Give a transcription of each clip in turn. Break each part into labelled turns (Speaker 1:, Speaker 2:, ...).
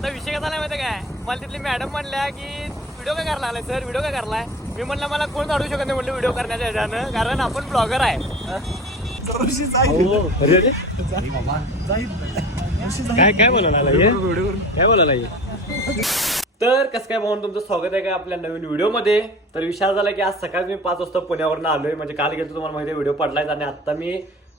Speaker 1: आता विषय कसा नाही माहिती काय? मला तिथली मॅडम म्हणल्या की व्हिडिओ काय करणार आलाय सर? व्हिडिओ काय करलाय मी म्हणलं मला कोण काढू शकत नाही? म्हणलं व्हिडिओ करण्याच्या ह्याच्यानं कारण आपण ब्लॉगर आहे. काय काय बोलायला काय बोलायला तर कसं काय भाऊन तुमचं स्वागत आहे का आपल्या नवीन व्हिडिओमध्ये? तर विचार झाला की आज सकाळी मी पाच वाजता पुण्यावरून आलोय. म्हणजे काल गेलो तुम्हाला माहिती व्हिडिओ पडलाय आणि आता मी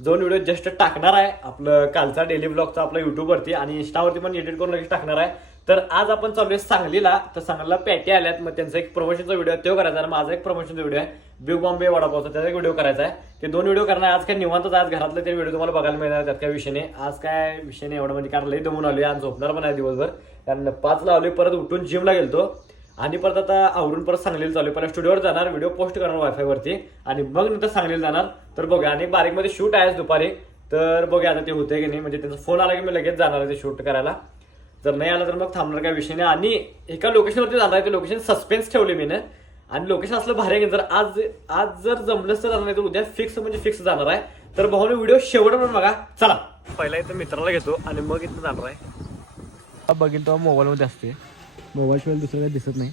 Speaker 1: दोन व्हिडिओ जस्ट टाकणार आहे. आपलं कालचा डेली ब्लॉगचा आपला युट्यूबवरती आणि इंस्टावरती पण एडिट करून लगेच टाकणार आहे. तर आज आपण चालू आहे सांगलीला. तर सांगलीला पॅटी आल्यात. मग त्यांचा एक प्रमोशनचा व्हिडिओ आहे. तो करायचा आणि माझा एक प्रमोशनचा व्हिडिओ आहे. बिग बॉम्बे वडापावचा. त्याचा एक व्हिडिओ करायचा आहे. ते दोन व्हिडिओ करणार आज काय निवांतच आज घरातले ते व्हिडिओ तुम्हाला बघायला मिळणार त्यात काय विषय नाही. आज काय विषय नाही एवढं. म्हणजे कारण लई दमून आलो आज झोपणार पण आहे दिवसभर. कारण पाचला आलोय. परत उठून जिमला गेलतो. आणि परत आता आवरून परत सांगलीला चालू पहिला स्टुडिओवर जाणार व्हिडिओ पोस्ट करणार वायफाय वरती. आणि मग नंतर सांगलीला जाणार. तर बघूया. आणि बारीकमध्ये शूट आहे दुपारी. तर बघूया आता ते होते की नाही. म्हणजे त्यांचा फोन आला की मी लगेच जाणार आहे ते शूट करायला. जर नाही आलं तर मग थांबणार काय विषय नाही. आणि एका लोकेशनवरती जाणार आहे ते लोकेशन सस्पेन्स ठेवले मी ना. आणि लोकेशन असलं भारी आहे जर आज आज जर जमलंच तर जाणार नाही तर उद्या फिक्स म्हणजे फिक्स जाणार आहे. तर भाऊने व्हिडिओ शेवटपर्यंत बघा. चला. पहिला इथं मित्राला घेतो आणि मग इथं जाणार आहे. बघील तेव्हा मोबाईलमध्ये असते. मोबाईल शिवाय दुसरं काही दिसत नाही.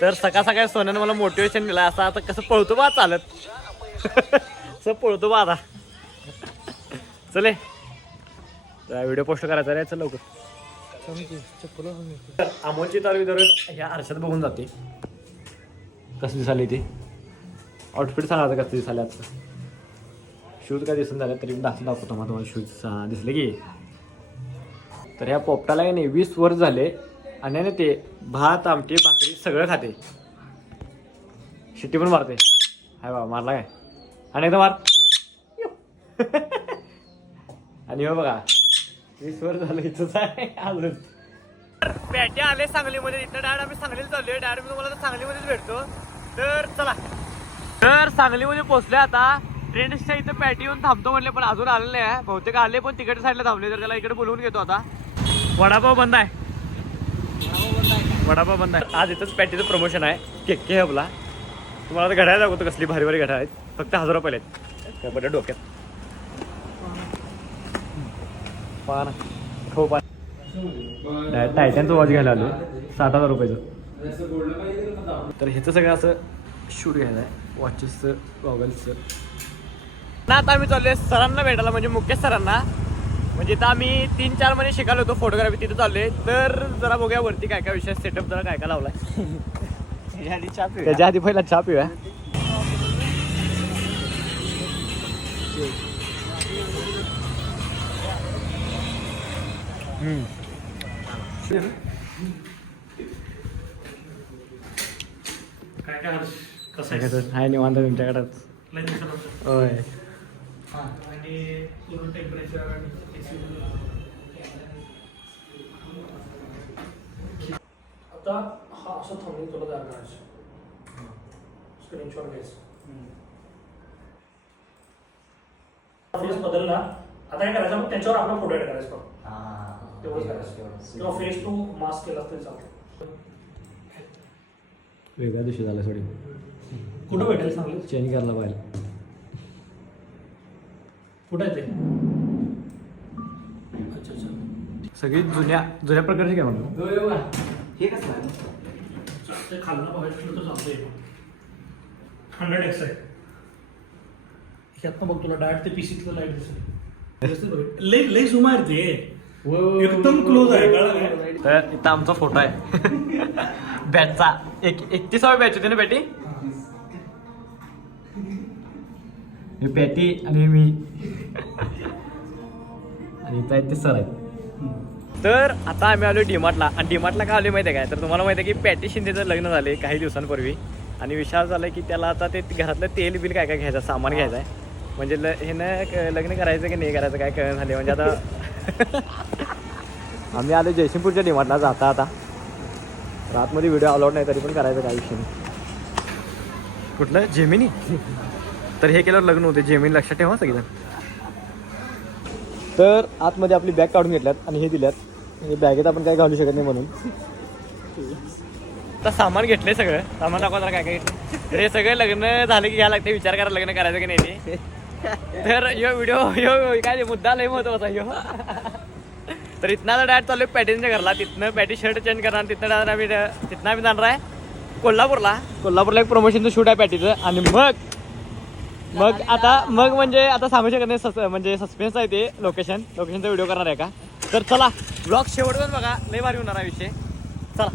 Speaker 1: तर सकाळ सकाळी सोन्याने मला मोटिवेशन दिलं. असं आता कसं पळतो बा चालत. असं पळतो बा आता. चले. व्हिडिओ पोस्ट करायचा रे चल लवकर. तर अमोलची तारवी दररोज ह्या आरशात बघून जाते. कसं दिसाली ती? आउटफिट सांगा आता कसं दिसाले आजचं. शूज काय दिसून झाले तरी दाखवून दाखवतो मग तुम्हाला शूज दिसले की. तर ह्या पोपटाला आहे नाही वीस वर्ष झाले आणि आहे ना ते भात आमटी भाकरी सगळं खाते. शिट्टी पण मारते. हाय बाबा मारला काय? आणि एकदा मार. आणि हो बघा वीस वर्ष झालं इथंच आहे अजून पॅटे आले सांगलीमध्ये इथं डायरेक्ट आम्ही सांगलीला चाललोय. डायरेक्ट मी तुम्हाला सांगलीमध्येच भेटतो. तर चला. तर सांगलीमध्ये पोहोचले आता. ट्रेनच्या इथं पॅटी येऊन थांबतो म्हणले पण अजून आलेलं नाही आहे. बहुतेक आले पण तिकडे साईडला थांबले तर त्याला इकडे बोलवून घेतो आता. वडापाव बंद आहे. वडापाव बंद आहे. आज इथंच पॅटीचं प्रमोशन आहे. केक के हबला. तुम्हाला तर घड्याळ दाखवतो कसली भारी भारी घड्याळ आहेत. फक्त हजार रुपये आहेत काय डोक्यात. पान खाऊ पान टायटनचं वॉच घ्यायला आलो सात हजार रुपयाचं. तर ह्याचं सगळं असं शूट घ्यायला आहे. वॉचेसचं गॉगल्सचं ना आता आम्ही चाललोय सरांना भेटायला म्हणजे मुख्य सरांना. म्हणजे इथं आम्ही तीन चार महिने शिकायला होतो फोटोग्राफी तिथं चाललोय. तर जरा बघूया वरती काय काय विषय सेटअप जरा काय काय लावलाय. त्याच्या आधी पहिला चहा पिऊया.
Speaker 2: काय काय कसं आहे
Speaker 1: निवांत तुमच्याकडं. होय.
Speaker 2: आणि पूर्ण टेम्परेचर. आता हा असं थांबून तुला करायचं स्क्रीनशॉट घ्यायचं फेस बदलला. आता काय करायचं? मग त्याच्यावर आपला फोटो ऍड करायचा फक्त. तेवढंच करायचं. किंवा फेस टू मास्क केला तरी चालतो.
Speaker 1: वेगळ्या दिवशी झालं सोडी
Speaker 2: कुठं भेटेल सांगली
Speaker 1: चेंज करायला पाहिजे
Speaker 2: कुठं आहे ते? अच्छा अच्छा
Speaker 1: सगळी जुन्या जुन्या प्रकारची काय म्हणतो?
Speaker 3: हे कसं आहे
Speaker 2: ते खालनं बघायचं तर चालतंय. हंड्रेड एक्स आहे. ह्यातनं बघ तुला डायरेक्ट ते पीसीतलं लाइट दिसेल. लय लय झुम आहे रे ते. एकदम क्लोज आहे कळलं
Speaker 1: तर इथं आमचा फोटो आहे. बॅचचा एक एकतीसावी बॅच होती ना बॅटी हे. पॅटी आणि मी. आणि इथं आहेत ते सर आहेत. तर आता आम्ही आलो डीमार्टला. आणि डीमार्टला का आलो माहिती आहे काय? तर तुम्हाला माहिती आहे की पॅटी शिंदेचं लग्न झाले काही दिवसांपूर्वी. आणि विचार झाला की त्याला आता ते घरातलं तेल बिल काय काय घ्यायचं सामान घ्यायचं आहे म्हणजे ल हे न लग्न करायचं की नाही करायचं काय कळण झाले म्हणजे आता आम्ही आलो जयसिंगपूरच्या डिमार्टला जाता आता. रातमध्ये व्हिडिओ अलाउड नाही तरी पण करायचं काय विषय कुठलं? जेमिनी? तर हे केल्यावर लग्न होते जेमिनी लक्षात ठेवा सगळीजण. तर आतमध्ये आपली बॅग काढून घेतल्यात आणि हे दिल्यात. हे बॅगेत आपण काही घालू शकत नाही म्हणून. आता सामान घेतलंय सगळं. सामान दाखवा जरा काय काय घेतलं तर हे सगळं लग्न झालं की घ्यायला लागते विचार करा लग्न करायचं की नाही ते. तर यो व्हिडिओ यो काय मुद्दा लय महत्त्वाचा यो. तर इथनं डायरेक्ट चालू पॅटीनच्या घरला. तिथनं पॅटी शर्ट चेंज करणार तिथनं आम्ही तिथनं आम्ही जाणार आहे कोल्हापूरला. कोल्हापूरला एक प्रमोशनचं शूट आहे पॅटीचं. आणि मग मग आता मग म्हणजे आता सांगू शकत नाही सस म्हणजे सस्पेन्स आहे ते लोकेशन लोकेशनचा व्हिडिओ करणार आहे का? तर चला ब्लॉग शेवटपर्यंत बघा. लय भारी होणार आहे विषय. चला.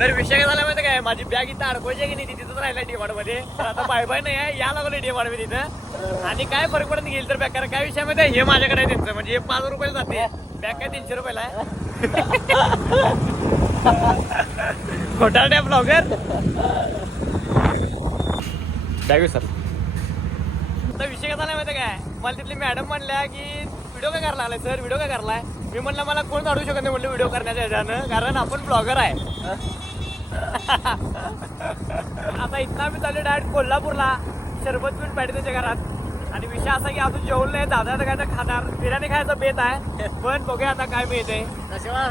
Speaker 1: तर विषय काय झाला माहिती काय? माझी बॅग इथं अडकवायची आहे की नाही ती तिथंच राहिला डीमार्टमध्ये. तर आता बाय बाय नाही आहे. या लागलो डीमार्टमध्ये तिथं. आणि काय फरक पडत गेल तर बॅग कारण काय विषय माहिती आहे? हे माझ्याकडे आहे त्यांचं. म्हणजे हे पाच रुपयाला जाते. बॅग काय तीनशे रुपयाला आहे? खोटारड्या ब्लॉगर बॅग विसर तर विषय कसा नाही माहिती काय? मला तिथली मॅडम म्हणल्या की व्हिडिओ काय करायला आलाय सर? व्हिडिओ काय करलाय मी म्हणलं मला कोण काढू शकत नाही? म्हणलं व्हिडिओ करण्याच्या ह्याच्यानं कारण आपण ब्लॉगर आहे. आता इथं आम्ही चाललो डायरेक्ट कोल्हापूरला शरबत पिऊन पाहिजे त्याच्या घरात. आणि विषय असा की अजून जेवण नाही दादा तर काय तर खाणार. बिर्याणी खायचा बेत आहे पण बघूया आता काय मिळते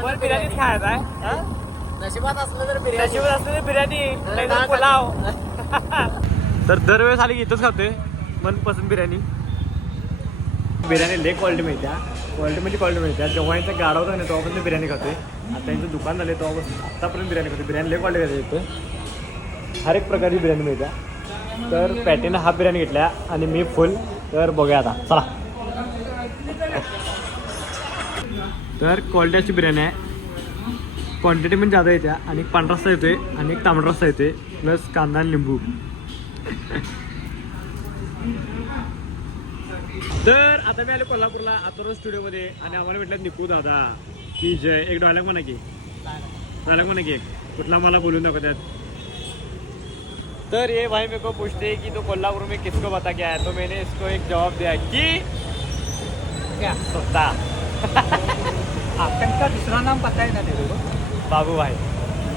Speaker 1: पण बिर्याणीच खायचा आहे?
Speaker 3: नशिबात असलं तर बिर्याणी.
Speaker 1: नशिबात बिर्याणी नाही तर पुलाव. तर दरवेळेस आली की इथंच खातोय. मनपसंत बिर्याणी. बिर्याणी लय क्वालिटी मिळत्या. क्वालिटी म्हणजे क्वालिटी मिळत्या. जेव्हा यांचं गाडा होता ना तेव्हापासून बिर्याणी खाते आता यांचं दुकान झाले तेव्हापासून आत्तापर्यंत बिर्याणी खाते बिर्याणी ले क्वालिटी येतं हर एक प्रकारची बिर्याणी मिळत्या. तर पॅटीनं हाफ बिर्याणी घेतल्या आणि मी फुल तर बघूया आता. चला. तर क्वालिटी अशी बिर्याणी आहे. क्वांटिटी पण जादा येत्या आणि पांढरा रस्ता येतोय आणि एक तांबडा रस्ता येतोय प्लस कांदा आणि लिंबू. तर आता मी आलो कोल्हापूरला. आतोर स्टुडिओमध्ये आणि आम्हाला भेटल्यात निकू दादा. की जय. एक डायलॉग म्हणा की. डायलॉग म्हणा की कुठला मला बोलून दाखव त्यात तर ये भाई मेरे को पूछते कि तो कोल्हापुर में किसको बता क्या है? तो मैंने इसको एक जवाब दिया कि क्या? सोता।
Speaker 3: त्यांचा दुसरा नाम पता है ना तेरे को?
Speaker 1: बाबू भाई।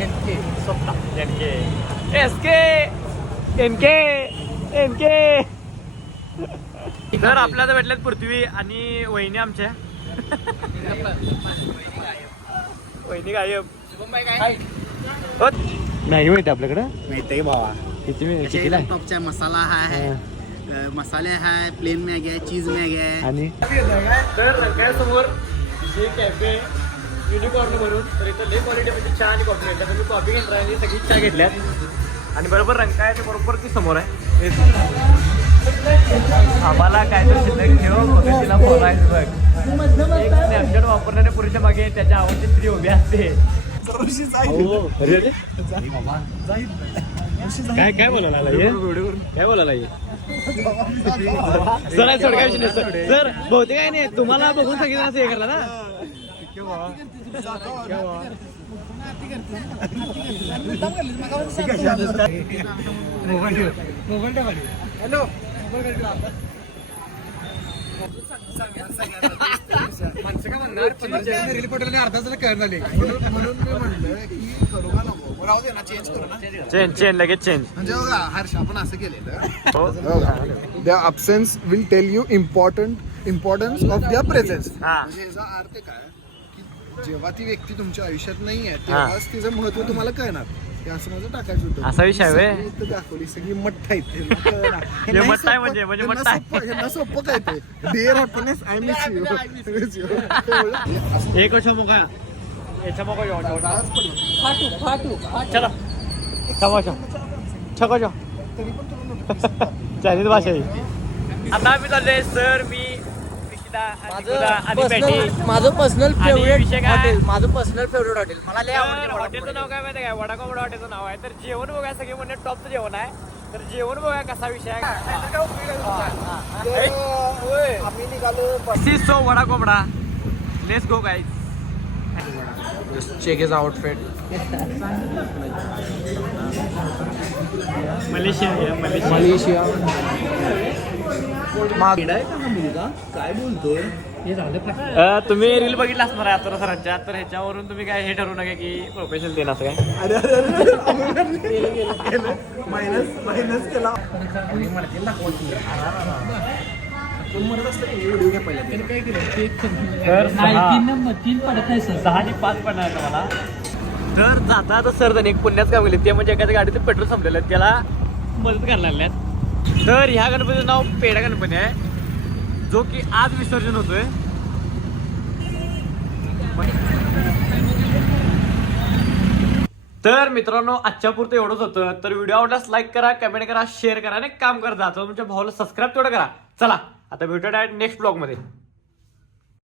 Speaker 3: यांचे
Speaker 1: स्वप्ना एनके. एसके. तर आपल्याला भेटल्यात पृथ्वी आणि वहिनी आमच्या. वहिनी गायब. हो. मॅगी मिळते आपल्याकडं?
Speaker 3: माहिती बाबा
Speaker 1: किती मिळते? कितीला आहे?
Speaker 3: टॉपचा मसाला हा है. अ, मसाले है प्लेन में गया चीज में गया
Speaker 1: आणि? तर रंकाळ्यासमोर जे कॅफे युनिकॉर्न म्हणून तर इथं लई क्वालिटीमध्ये चहा आणि कॉफी घेतल्या तर मी कॉफी घेतला आणि सगळी चहा घेतल्यात. आणि बरोबर रंकाळ्याच्या बरोबर ती समोर आहे. आम्हाला काय तर शिल्लक ठेव तिला बोलायचं बघ एक स्नॅपचॅट वापरणाऱ्या पुरुषा मागे त्याच्या आवडती स्त्री उभी असते हो. काय काय बोलायला? काय बोलायला? सर सोड काय विषय नाही सर सर बहुतेक काय नाही तुम्हाला बघून सांगितलं असं हे करला ना चेंज चेंज लगेच चेंज
Speaker 4: बघा हर्ष आपण असं केलेलं. The absence will tell you important importance of their presence
Speaker 1: हा.
Speaker 4: म्हणजे याचा अर्थ काय? की जेव्हा ती व्यक्ती तुमच्या आयुष्यात नाही आहे. तेव्हाच तिचं महत्त्व तुम्हाला कळणार. असं माझं टाकायचं होतं.
Speaker 1: असा विषय आहे व्हय?
Speaker 4: सगळी इथं दाखवली सगळी मठ्ठ आहेत. ह्यांना कळणार.
Speaker 1: हे
Speaker 4: ह्यांना
Speaker 1: मठ्ठ आहे
Speaker 4: सोपं-
Speaker 1: म्हणजे- म्हणजे
Speaker 4: ह्यांना
Speaker 1: मठ्ठ आहे.
Speaker 4: सोपं- ह्यांना सोपं काय ते? Dear happiness I miss you
Speaker 1: एक वर्ष मग याच्या मग
Speaker 3: फाटू फाटू
Speaker 1: चला. छमाशा छकाशा चायनीज भाषा. आहे आता आम्ही चाललोय सर मी
Speaker 3: माझं माझं पर्सनल
Speaker 1: आणि
Speaker 3: फेवरेट
Speaker 1: विषय काय?
Speaker 3: हॉटेल माझं पर्सनल फेवरेट हॉटेल मला लय आवडते
Speaker 1: हॉटेलचं नाव काय माहिती काय? वडापाव वडा हॉटेलचं नाव आहे. तर जेवण बघा सगळे म्हणजे टॉपचं जेवण आहे. तर जेवण बघा कसा विषय आहे.
Speaker 4: आम्ही निघालो
Speaker 1: is so वडा. कोंबडा let's go guys
Speaker 3: check is outfit
Speaker 1: Malaysia Malaysia.
Speaker 3: Malaysia. काय बोलतोय? हे झालं फाटलं.
Speaker 1: अ, तुम्ही रील बघितला असणार आहे आता सरांच्या. तर ह्याच्यावरून तुम्ही काय हे ठरवू नका की प्रोफेशनल देणार असं काय?
Speaker 4: मायनस मायनस केला.
Speaker 1: तर सहा. सहा आणि पाच पडणार आहे मला तर जाता आता सर एक पुण्याच काम केले ते म्हणजे एखाद्या गाडीचं पेट्रोल संपलेलं आहे, त्याला मदत करायला लागल्यात तर ह्या गणपतीचं नाव पेढा गणपती आहे जो की आज विसर्जन होतोय. तर मित्रांनो आजच्या पुरतं एवढंच होतं. तर व्हिडिओ आवडल्यास लाईक करा कमेंट करा शेअर करा आणि काम करत. तुमच्या भावाला सबस्क्राईब तेवढं करा. चला आता भेटूया नेक्स्ट ब्लॉगमध्ये.